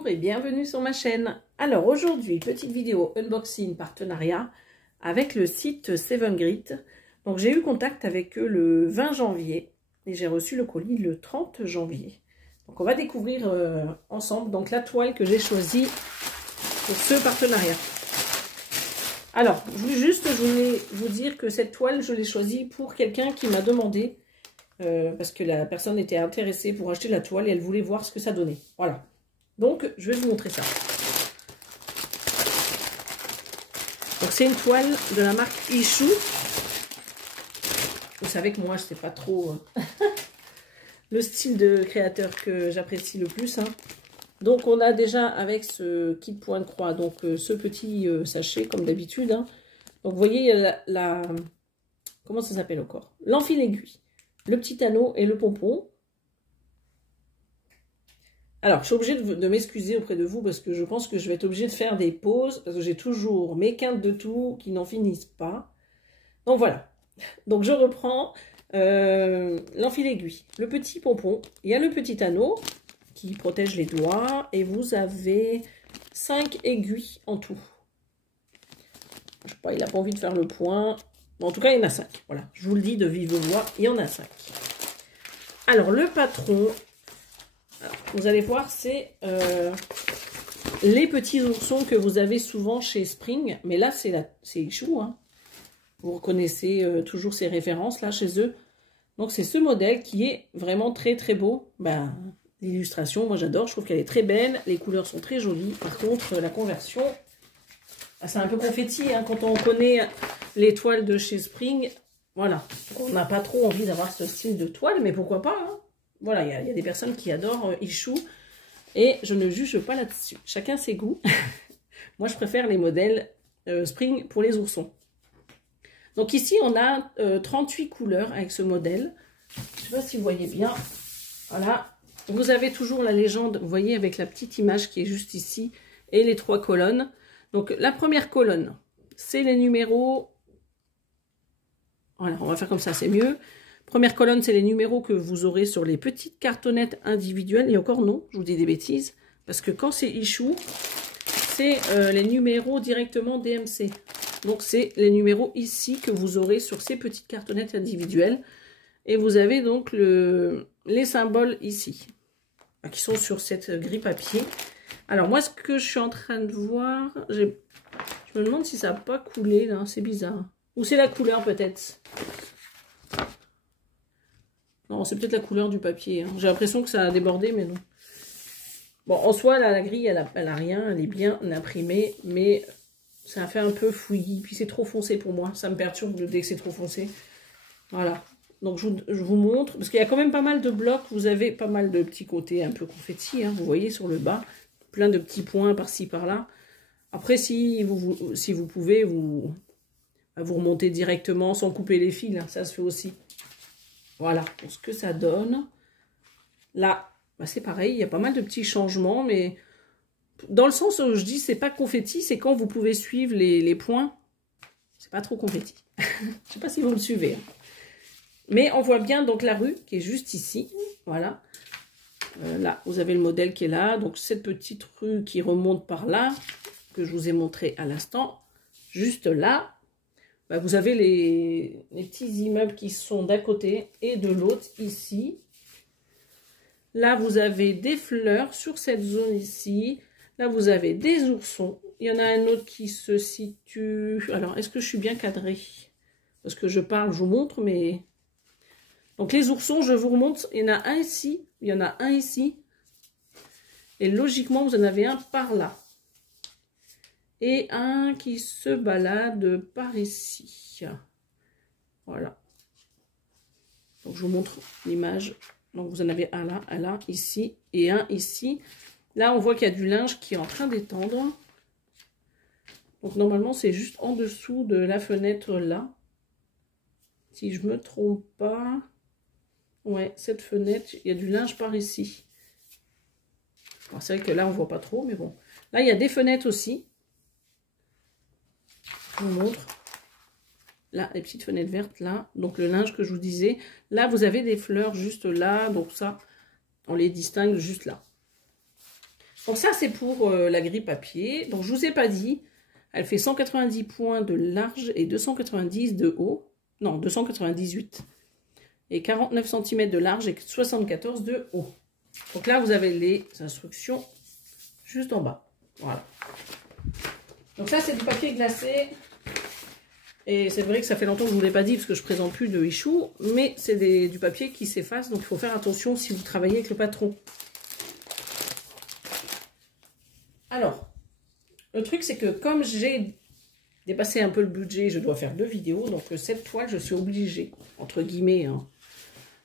Bonjour et bienvenue sur ma chaîne. Alors aujourd'hui, petite vidéo unboxing partenariat avec le site 7Grit. Donc j'ai eu contact avec eux le 20 janvier et j'ai reçu le colis le 30 janvier. Donc on va découvrir ensemble donc la toile que j'ai choisie pour ce partenariat. Alors, je voulais vous dire que cette toile, je l'ai choisie pour quelqu'un qui m'a demandé, parce que la personne était intéressée pour acheter la toile et elle voulait voir ce que ça donnait. Voilà. Donc, je vais vous montrer ça. Donc, c'est une toile de la marque Ichou. Vous savez que moi, je ne sais pas trop le style de créateur que j'apprécie le plus. Hein. Donc, on a déjà avec ce kit point de croix, donc ce petit sachet, comme d'habitude. Hein. Donc, vous voyez, il y a comment ça s'appelle encore? L'enfil aiguille, le petit anneau et le pompon. Alors, je suis obligée de m'excuser auprès de vous parce que je pense que je vais être obligée de faire des pauses parce que j'ai toujours mes quintes de tout qui n'en finissent pas. Donc, voilà. Donc, je reprends l'enfil aiguille, le petit pompon, il y a le petit anneau qui protège les doigts et vous avez 5 aiguilles en tout. Je sais pas, il n'a pas envie de faire le point. Bon, en tout cas, il y en a 5. Voilà, je vous le dis de vive voix, il y en a 5. Alors, le patron, alors, vous allez voir, c'est les petits oursons que vous avez souvent chez Spring. Mais là, c'est Ichou. Hein. Vous reconnaissez toujours ces références là chez eux. Donc, c'est ce modèle qui est vraiment très très beau. Ben, l'illustration, moi j'adore, je trouve qu'elle est très belle. Les couleurs sont très jolies. Par contre, la conversion, c'est un peu confetti. Hein, quand on connaît les toiles de chez Spring, voilà. On n'a pas trop envie d'avoir ce style de toile, mais pourquoi pas hein. Voilà, il y a des personnes qui adorent Ichou et je ne juge pas là-dessus. Chacun ses goûts. Moi, je préfère les modèles Spring pour les oursons. Donc ici, on a 38 couleurs avec ce modèle. Je ne sais pas si vous voyez bien. Voilà. Vous avez toujours la légende, vous voyez, avec la petite image qui est juste ici et les 3 colonnes. Donc la première colonne, c'est les numéros. Voilà, on va faire comme ça, c'est mieux. Première colonne, c'est les numéros que vous aurez sur les petites cartonnettes individuelles. Et encore non, je vous dis des bêtises. Parce que quand c'est Ichou, c'est les numéros directement DMC. Donc, c'est les numéros ici que vous aurez sur ces petites cartonnettes individuelles. Et vous avez donc les symboles ici, qui sont sur cette grille papier. Alors, moi, ce que je suis en train de voir, je me demande si ça n'a pas coulé, là. C'est bizarre. Ou c'est la couleur, peut-être. Non, c'est peut-être la couleur du papier. Hein. J'ai l'impression que ça a débordé, mais non. Bon, en soi, là, la grille, elle a rien. Elle est bien imprimée, mais ça a fait un peu fouillis. Puis c'est trop foncé pour moi. Ça me perturbe dès que c'est trop foncé. Voilà. Donc, je vous montre. Parce qu'il y a quand même pas mal de blocs. Vous avez pas mal de petits côtés un peu confetti. Hein, vous voyez sur le bas. Plein de petits points par-ci, par-là. Après, si vous pouvez, vous remontez directement sans couper les fils. Hein, ça se fait aussi. Voilà, pour ce que ça donne. Là, bah c'est pareil, il y a pas mal de petits changements, mais dans le sens où je dis c'est pas confetti, c'est quand vous pouvez suivre les points. C'est pas trop confetti. Je sais pas si vous me suivez. Hein. Mais on voit bien donc la rue qui est juste ici. Voilà. Là, vous avez le modèle qui est là. Donc cette petite rue qui remonte par là, que je vous ai montré à l'instant. Juste là. Bah, vous avez les petits immeubles qui sont d'un côté et de l'autre ici. Là, vous avez des fleurs sur cette zone ici. Là, vous avez des oursons. Il y en a un autre qui se situe... Alors, est-ce que je suis bien cadrée? Parce que je parle, je vous montre, mais... Donc, les oursons, je vous remonte. Il y en a un ici. Il y en a un ici. Et logiquement, vous en avez un par là. Et un qui se balade par ici. Voilà. Donc, je vous montre l'image. Donc, vous en avez un là, ici, et un ici. Là, on voit qu'il y a du linge qui est en train d'étendre. Donc, normalement, c'est juste en dessous de la fenêtre là. Si je ne me trompe pas. Ouais, cette fenêtre, il y a du linge par ici. C'est vrai que là, on ne voit pas trop, mais bon. Là, il y a des fenêtres aussi. Je vous montre. Là, les petites fenêtres vertes, là. Donc, le linge que je vous disais. Là, vous avez des fleurs juste là. Donc, ça, on les distingue juste là. Donc ça, c'est pour la grille papier. Donc je vous ai pas dit, elle fait 190 points de large et 290 de haut. Non, 298. Et 49 cm de large et 74 de haut. Donc là, vous avez les instructions juste en bas. Voilà. Donc ça, c'est du papier glacé. Et c'est vrai que ça fait longtemps que je ne vous l'ai pas dit parce que je ne présente plus de Ichou. Mais c'est du papier qui s'efface. Donc il faut faire attention si vous travaillez avec le patron. Alors, le truc, c'est que comme j'ai dépassé un peu le budget, je dois faire 2 vidéos. Donc cette toile, je suis obligée, entre guillemets, hein,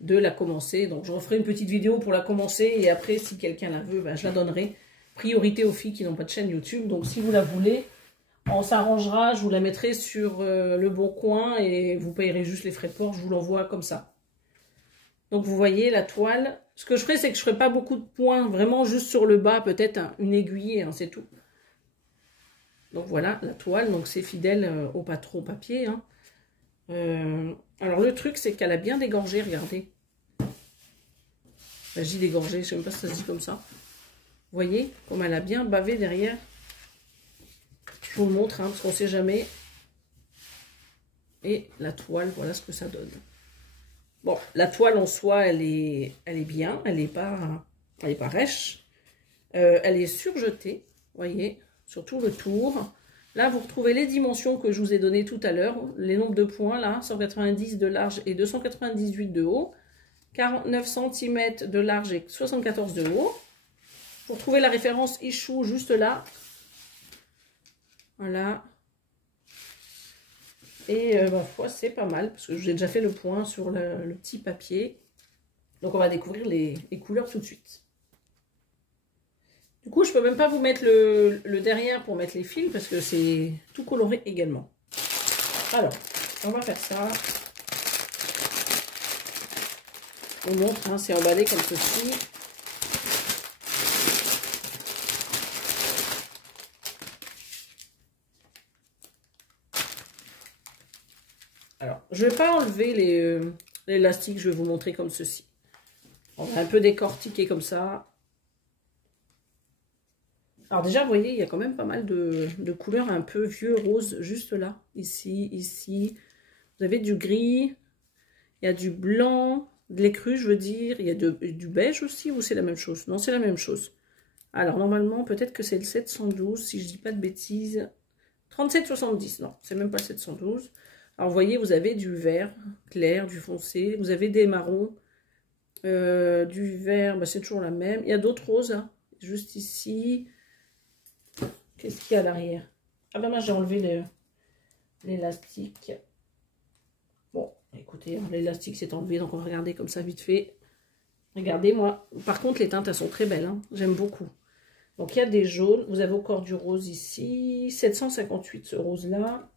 de la commencer. Donc je referai une petite vidéo pour la commencer. Et après, si quelqu'un la veut, ben, je la donnerai. Priorité aux filles qui n'ont pas de chaîne YouTube. Donc si vous la voulez, on s'arrangera. Je vous la mettrai sur le bon coin. Et vous payerez juste les frais de port. Je vous l'envoie comme ça. Donc vous voyez la toile. Ce que je ferai, c'est que je ne ferai pas beaucoup de points. Vraiment juste sur le bas. Peut-être une aiguille. Hein, c'est tout. Donc voilà la toile. Donc c'est fidèle au patron papier. Hein. Alors le truc, c'est qu'elle a bien dégorgé. Regardez. Enfin, j'ai dégorgé. Je ne sais même pas si ça se dit comme ça. Vous voyez comme elle a bien bavé derrière. Je vous le montre, hein, parce qu'on ne sait jamais. Et la toile, voilà ce que ça donne. Bon, la toile en soi, elle est bien. Elle n'est pas rêche. Elle est surjetée, vous voyez, sur tout le tour. Là, vous retrouvez les dimensions que je vous ai données tout à l'heure. Les nombres de points, là, 190 de large et 298 de haut. 49 cm de large et 74 de haut. Pour trouver la référence Ichou juste là. Voilà. Et ma foi, c'est pas mal. Parce que j'ai déjà fait le point sur le petit papier. Donc on va découvrir les couleurs tout de suite. Du coup, je peux même pas vous mettre le derrière pour mettre les fils. Parce que c'est tout coloré également. Alors, on va faire ça. On montre, hein, c'est emballé comme ceci. Alors, je ne vais pas enlever l'élastique, je vais vous montrer comme ceci. On va un peu décortiquer comme ça. Alors déjà, vous voyez, il y a quand même pas mal de couleurs un peu vieux rose, juste là. Ici, ici. Vous avez du gris, il y a du blanc, de l'écru, je veux dire. Il y a du beige aussi, ou c'est la même chose? Non, c'est la même chose. Alors, normalement, peut-être que c'est le 712, si je dis pas de bêtises. 37,70, non, c'est même pas le 712. Alors, vous voyez, vous avez du vert clair, du foncé. Vous avez des marrons, du vert, bah, c'est toujours la même. Il y a d'autres roses, hein, juste ici. Qu'est-ce qu'il y a à l'arrière? Ah ben moi, j'ai enlevé l'élastique. Bon, écoutez, l'élastique s'est enlevé, donc on va regarder comme ça vite fait. Regardez, moi, par contre, les teintes, elles sont très belles. Hein, j'aime beaucoup. Donc, il y a des jaunes. Vous avez encore du rose ici. 758, ce rose-là.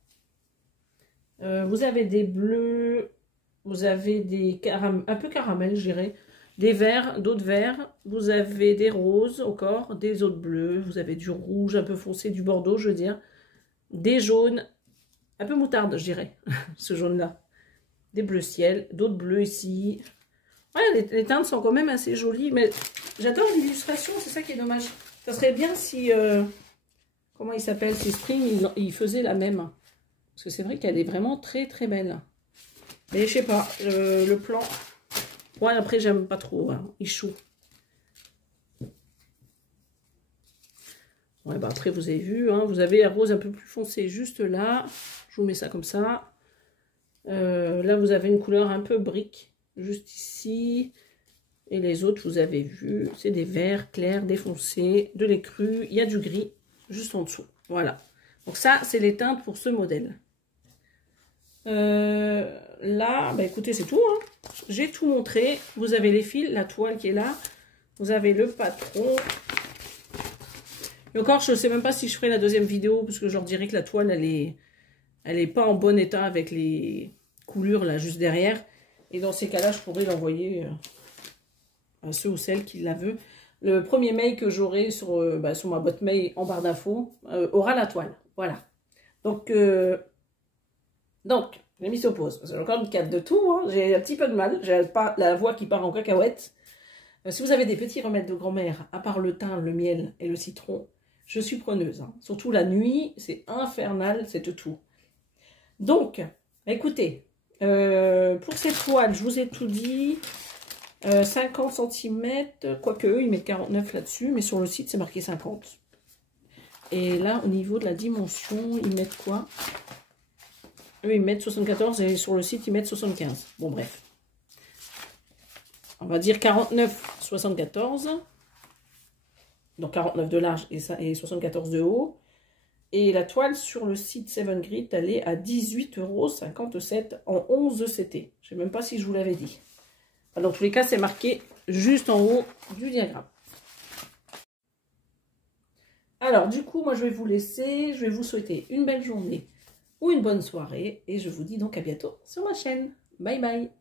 Vous avez des bleus, vous avez des un peu caramel, je dirais, des verts, d'autres verts, vous avez des roses encore, des autres bleus, vous avez du rouge un peu foncé, du bordeaux, je veux dire, des jaunes, un peu moutarde, je dirais, ce jaune-là, des bleus ciel, d'autres bleus ici. Ouais, les teintes sont quand même assez jolies, mais j'adore l'illustration, c'est ça qui est dommage. Ça serait bien si, comment il s'appelle, si Spring, il faisait la même. Parce que c'est vrai qu'elle est vraiment très très belle. Mais je sais pas, le plan... Ouais, après j'aime pas trop, hein, Ichou. Ouais, bah après vous avez vu, hein, vous avez un rose un peu plus foncé juste là. Je vous mets ça comme ça. Là vous avez une couleur un peu brique, juste ici. Et les autres, vous avez vu, c'est des verts clairs, des foncés, de l'écru. Il y a du gris juste en dessous. Voilà. Donc ça, c'est les teintes pour ce modèle. Là, bah écoutez, c'est tout. Hein. J'ai tout montré. Vous avez les fils, la toile qui est là. Vous avez le patron. Et encore, je ne sais même pas si je ferai la deuxième vidéo, parce que je leur dirais que la toile, elle est pas en bon état avec les coulures là, juste derrière. Et dans ces cas-là, je pourrais l'envoyer à ceux ou celles qui la veulent. Le premier mail que j'aurai sur ma boîte mail en barre d'infos aura la toile. Voilà. Donc j'ai mis sur pause. Parce que j'ai encore une carte de tout. Hein. J'ai un petit peu de mal. J'ai la voix qui part en cacahuète. Si vous avez des petits remèdes de grand-mère, à part le thym, le miel et le citron, je suis preneuse. Hein. Surtout la nuit, c'est infernal, cette toux. Donc, écoutez, pour cette toile, je vous ai tout dit. 50 cm, quoique eux, ils mettent 49 là-dessus, mais sur le site, c'est marqué 50. Et là, au niveau de la dimension, ils mettent quoi? Eux, ils mettent 74 et sur le site, ils mettent 75. Bon, bref. On va dire 49, 74. Donc 49 de large et 74 de haut. Et la toile sur le site 7 Grit, elle est à 18,57 € en 11 CT. Je ne sais même pas si je vous l'avais dit. Dans tous les cas, c'est marqué juste en haut du diagramme. Alors, du coup, moi, je vais vous laisser. Je vais vous souhaiter une belle journée ou une bonne soirée. Et je vous dis donc à bientôt sur ma chaîne. Bye bye.